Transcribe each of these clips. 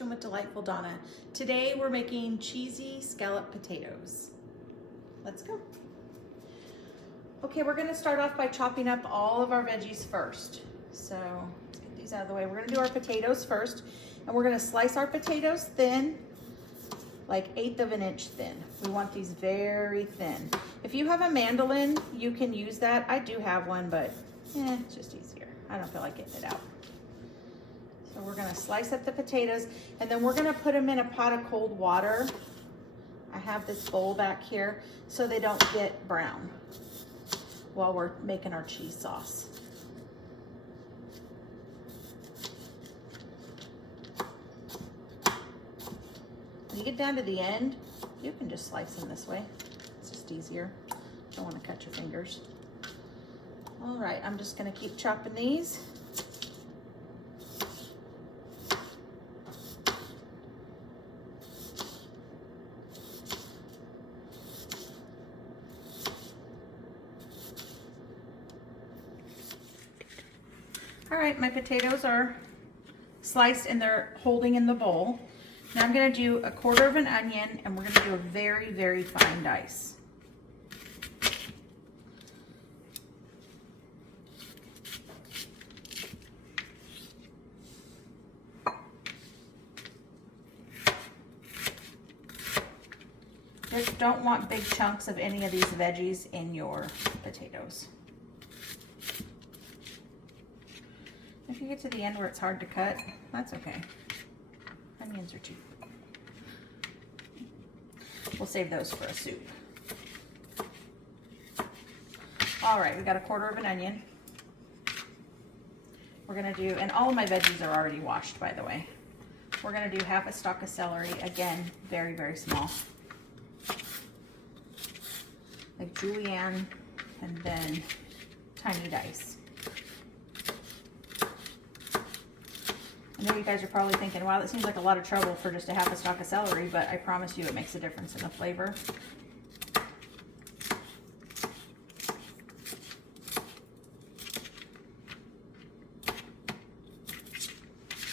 Kitchen with Delightful Donna. Today we're making cheesy scalloped potatoes. Let's go. Okay, we're gonna start off by chopping up all of our veggies first. So let's get these out of the way. We're gonna do our potatoes first, and we're gonna slice our potatoes thin, like 1/8 of an inch thin. We want these very thin. If you have a mandolin, you can use that. I do have one, but it's just easier. I don't feel like getting it out. So we're gonna slice up the potatoes, and then we're gonna put them in a pot of cold water. I have this bowl back here so they don't get brown while we're making our cheese sauce. When you get down to the end, you can just slice them this way. It's just easier. Don't want to cut your fingers. All right, I'm just gonna keep chopping these. All right, my potatoes are sliced and they're holding in the bowl. Now I'm gonna do 1/4 of an onion, and we're gonna do a very, very fine dice. Just don't want big chunks of any of these veggies in your potatoes. If you get to the end where it's hard to cut, that's okay. Onions are cheap. We'll save those for a soup. All right, we got 1/4 of an onion. We're gonna do, and all of my veggies are already washed, by the way. We're gonna do 1/2 a stalk of celery, again, very, very small. Like julienne, and then tiny dice. I know you guys are probably thinking, wow, that seems like a lot of trouble for just 1/2 a stalk of celery, but I promise you it makes a difference in the flavor.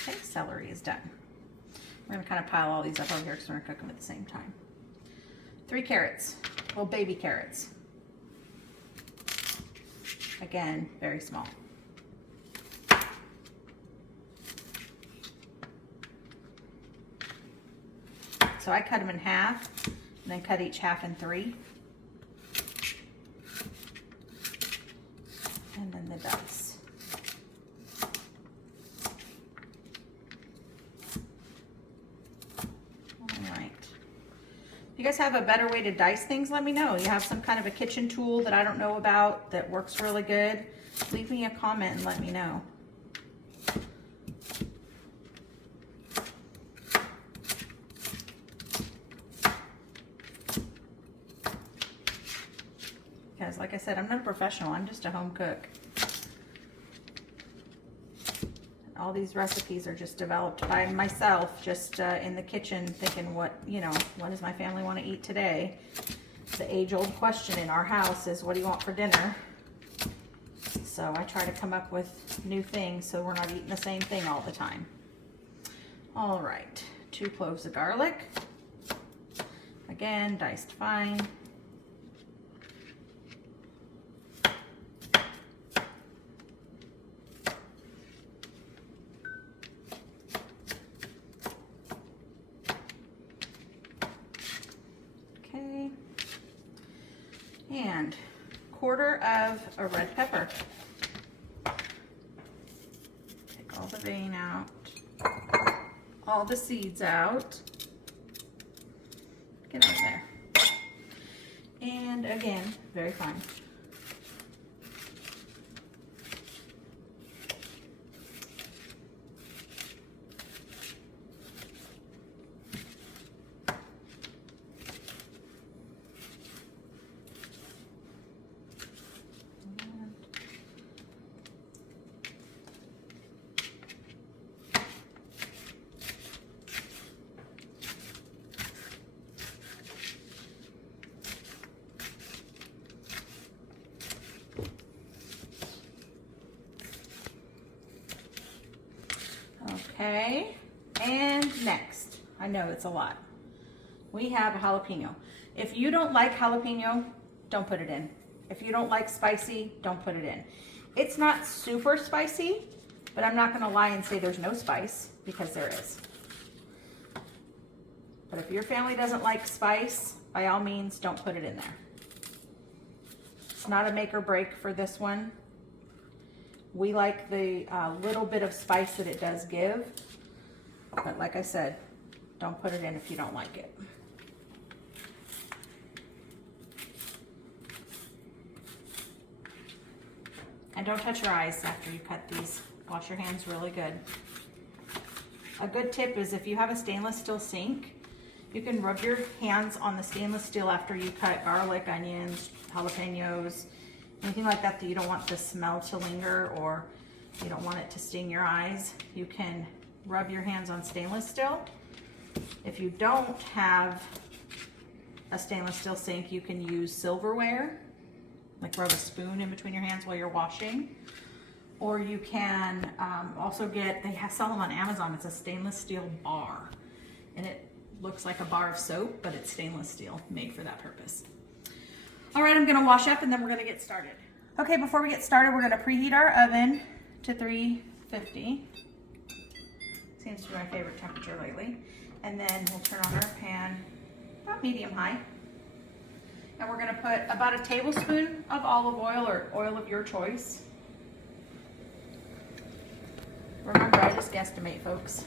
Okay, celery is done. We're gonna kind of pile all these up over here because we're gonna cook them at the same time. 3 carrots, well, baby carrots. Again, very small. So I cut them in 1/2, and then cut each 1/2 in 3. And then the dice. All right. If you guys have a better way to dice things, let me know. You have some kind of a kitchen tool that I don't know about that works really good, leave me a comment and let me know. Because like I said, I'm not a professional, I'm just a home cook. And all these recipes are just developed by myself, just in the kitchen thinking what does my family want to eat today? The age-old question in our house is, what do you want for dinner? So I try to come up with new things so we're not eating the same thing all the time. All right, 2 cloves of garlic. Again, diced fine. And 1/4 of a red pepper. Take all the vein out, all the seeds out. Get in there. And again, very fine. Okay, And next, I know it's a lot, we have a jalapeno. If you don't like jalapeno, don't put it in. If you don't like spicy, don't put it in. It's not super spicy, but I'm not gonna lie and say there's no spice, because there is. But if your family doesn't like spice, by all means, don't put it in there. It's not a make or break for this one. We like the little bit of spice that it does give. But like I said, don't put it in if you don't like it. And don't touch your eyes after you cut these. Wash your hands really good. A good tip is if you have a stainless steel sink, you can rub your hands on the stainless steel after you cut garlic, onions, jalapenos, anything like that that you don't want the smell to linger or you don't want it to sting your eyes. You can rub your hands on stainless steel. If you don't have a stainless steel sink, you can use silverware, like rub a spoon in between your hands while you're washing. Or you can also get, they sell them on Amazon, it's a stainless steel bar. And it looks like a bar of soap, but it's stainless steel, made for that purpose. All right, I'm gonna wash up and then we're gonna get started. Okay, before we get started, we're gonna preheat our oven to 350. Seems to be my favorite temperature lately. And then we'll turn on our pan, about medium high. And we're gonna put about a tablespoon of olive oil or oil of your choice. Remember, I just guesstimate, folks.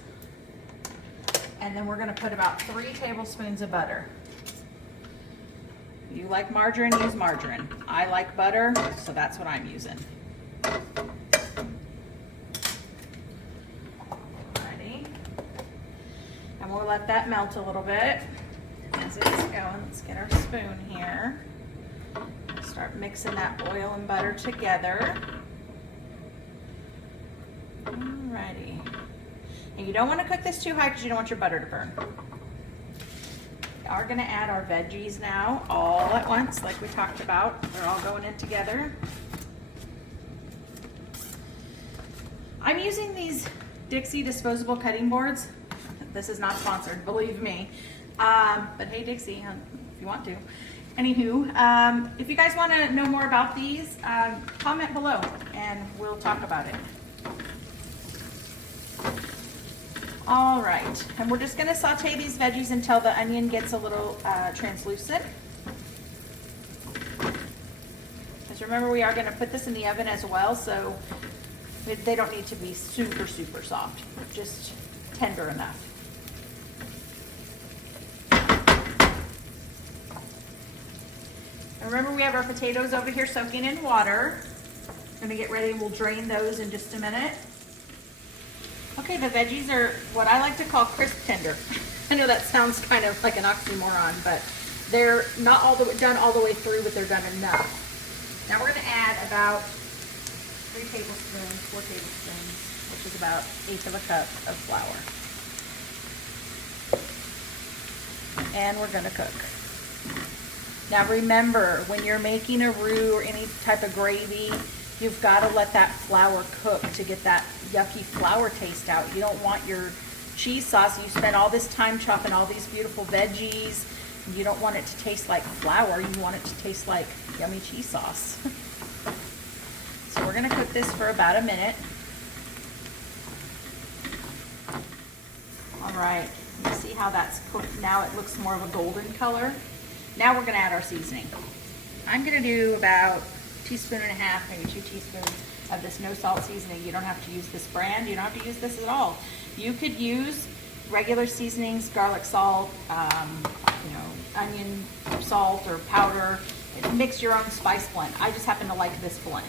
And then we're gonna put about 3 tablespoons of butter. You like margarine, use margarine. I like butter, so that's what I'm using. Ready? And we'll let that melt a little bit. As it's going, let's get our spoon here. Start mixing that oil and butter together. Alrighty. And you don't want to cook this too high because you don't want your butter to burn. We are going to add our veggies now all at once, like we talked about. They're all going in together. I'm using these Dixie disposable cutting boards. This is not sponsored, believe me. But hey, Dixie, if you want to. Anywho, if you guys want to know more about these, comment below and we'll talk about it. All right, and we're just gonna saute these veggies until the onion gets a little translucent. Because remember, we are gonna put this in the oven as well, so they don't need to be super, super soft, just tender enough. And remember, we have our potatoes over here soaking in water. I'm gonna get ready and we'll drain those in just a minute. Okay, the veggies are what I like to call crisp tender. I know that sounds kind of like an oxymoron, but they're not all the way done all the way through, but they're done enough. Now we're gonna add about 4 tablespoons, which is about 1/8 of a cup of flour. And we're gonna cook. Now remember, when you're making a roux or any type of gravy, you've got to let that flour cook to get that yucky flour taste out. You don't want your cheese sauce, you spend all this time chopping all these beautiful veggies, and you don't want it to taste like flour, you want it to taste like yummy cheese sauce. So we're gonna cook this for about a minute. All right, you see how that's cooked now? It looks more of a golden color. Now we're gonna add our seasoning. I'm gonna do about 1.5 teaspoons, maybe 2 teaspoons of this no salt seasoning. You don't have to use this brand. You don't have to use this at all. You could use regular seasonings, garlic salt, onion salt or powder. Mix your own spice blend. I just happen to like this blend.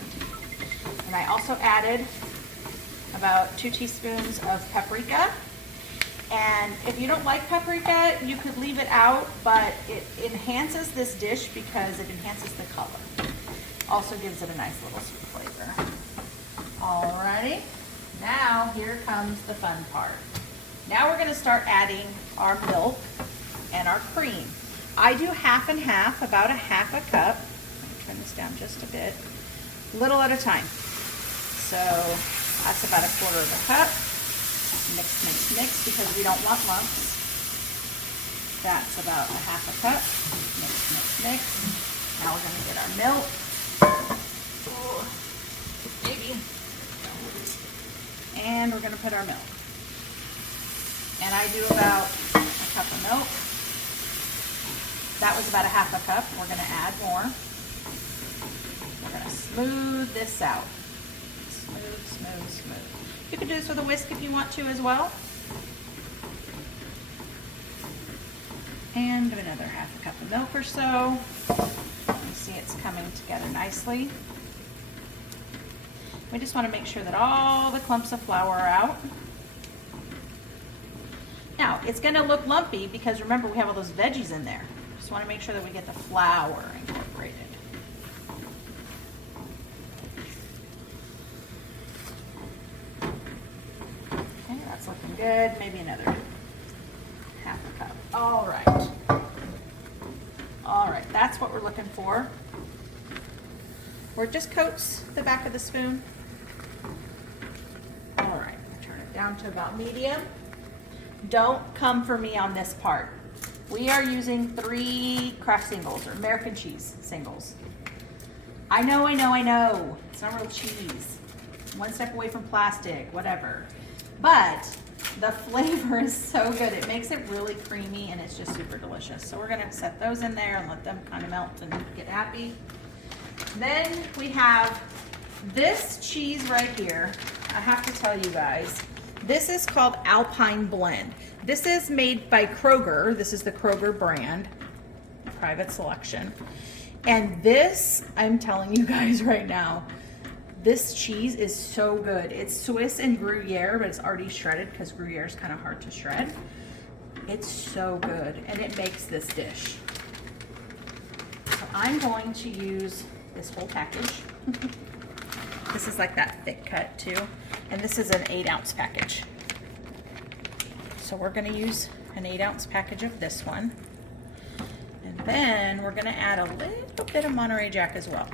And I also added about 2 teaspoons of paprika. And if you don't like paprika, you could leave it out, but it enhances this dish because it enhances the color. Also gives it a nice little sweet flavor. Alrighty, now here comes the fun part. Now we're gonna start adding our milk and our cream. I do half and half, about a half a cup. Let me turn this down just a bit, little at a time. So that's about 1/4 of a cup. Mix, mix, mix, because we don't want lumps. That's about a half a cup. Mix, mix, mix. Now we're gonna get our milk. Oh, maybe. And we're gonna put our milk. And I do about a cup of milk. That was about a half a cup. We're gonna add more. We're gonna smooth this out. Smooth, smooth, smooth. You can do this with a whisk if you want to as well. And another half a cup of milk or so. You see it's coming together nicely. We just want to make sure that all the clumps of flour are out. Now, it's going to look lumpy because remember we have all those veggies in there. Just want to make sure that we get the flour incorporated. Okay, that's looking good. Maybe another half a cup. All right. All right, that's what we're looking for. Or just coats the back of the spoon. All right, turn it down to about medium. Don't come for me on this part. We are using 3 Kraft singles or American cheese singles. I know. It's not real cheese. One step away from plastic, whatever. But the flavor is so good. It makes it really creamy and it's just super delicious. So we're gonna set those in there and let them kind of melt and get happy. Then we have this cheese right here. I have to tell you guys, this is called Alpine blend. This is made by Kroger. This is the Kroger brand, private selection. And this, I'm telling you guys right now, this cheese is so good. It's Swiss and Gruyere, but it's already shredded because Gruyere is kind of hard to shred. It's so good, and it makes this dish. So I'm going to use this whole package. This is like that thick cut too, and this is an 8-ounce package. So we're gonna use an 8-ounce package of this one. And then we're gonna add a little bit of Monterey Jack as well.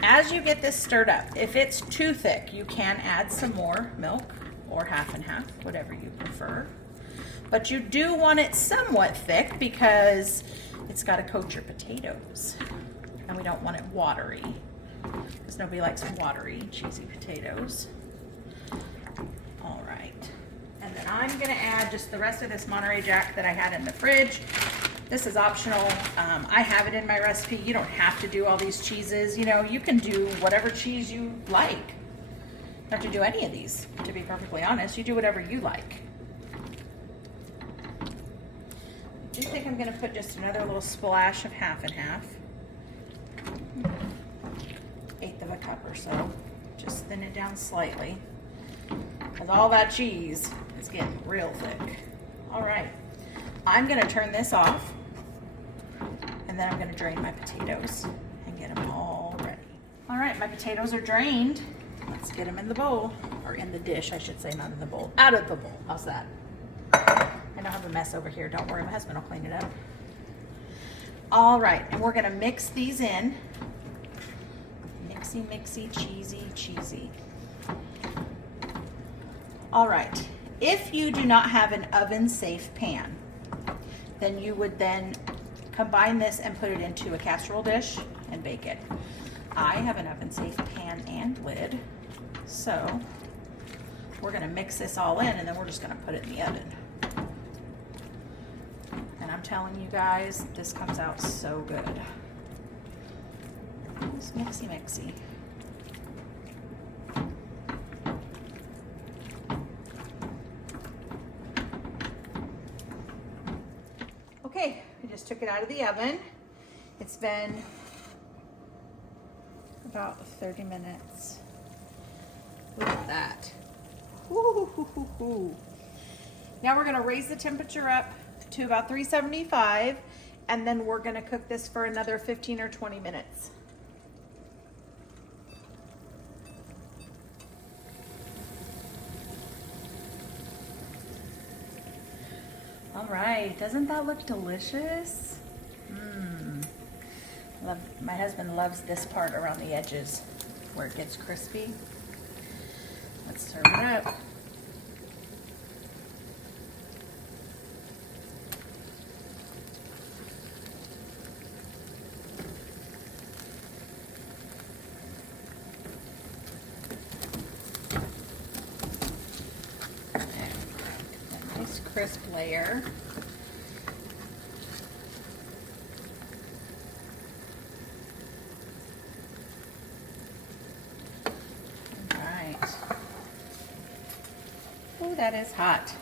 As you get this stirred up, if it's too thick, you can add some more milk or half and half, whatever you prefer. But you do want it somewhat thick because it's got to coat your potatoes. And we don't want it watery because nobody likes watery, cheesy potatoes. All right. And then I'm going to add just the rest of this Monterey Jack that I had in the fridge. This is optional. I have it in my recipe. You don't have to do all these cheeses. You know, you can do whatever cheese you like. You don't have to do any of these, to be perfectly honest. You do whatever you like. I do think I'm going to put just another little splash of half and half. 1/8 of a cup or so. Just thin it down slightly. Because all that cheese is getting real thick. All right. I'm going to turn this off. And then I'm going to drain my potatoes and get them all ready. All right, my potatoes are drained. Let's get them in the bowl, or in the dish, I should say, not in the bowl. Out of the bowl. How's that? I don't have a mess over here. Don't worry, my husband will clean it up. All right, and we're going to mix these in. Mixy, mixy, cheesy, cheesy. All right, if you do not have an oven-safe pan, then you would then combine this and put it into a casserole dish and bake it. I have an oven-safe pan and lid, so we're gonna mix this all in and then we're just gonna put it in the oven. And I'm telling you guys, this comes out so good. It's mixy, mixy. Okay, I just took it out of the oven. It's been about 30 minutes. Look at that. Woo-hoo-hoo-hoo-hoo. Now we're gonna raise the temperature up to about 375, and then we're gonna cook this for another 15 or 20 minutes. All right, doesn't that look delicious? My husband loves this part around the edges where it gets crispy. Let's serve it up. crisp layer. All right. Oh, that is hot.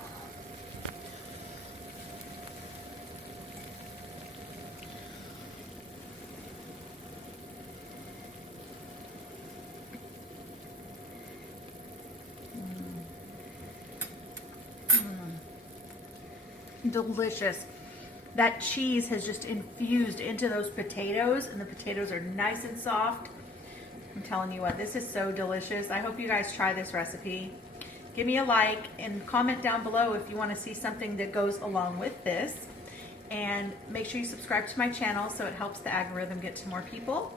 Delicious. That cheese has just infused into those potatoes, and the potatoes are nice and soft. I'm telling you what, this is so delicious. I hope you guys try this recipe. Give me a like and comment down below if you want to see something that goes along with this. And make sure you subscribe to my channel so it helps the algorithm get to more people.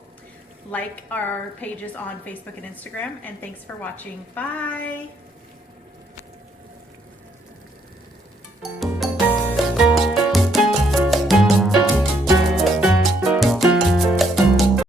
Like our pages on Facebook and Instagram, and thanks for watching. Bye.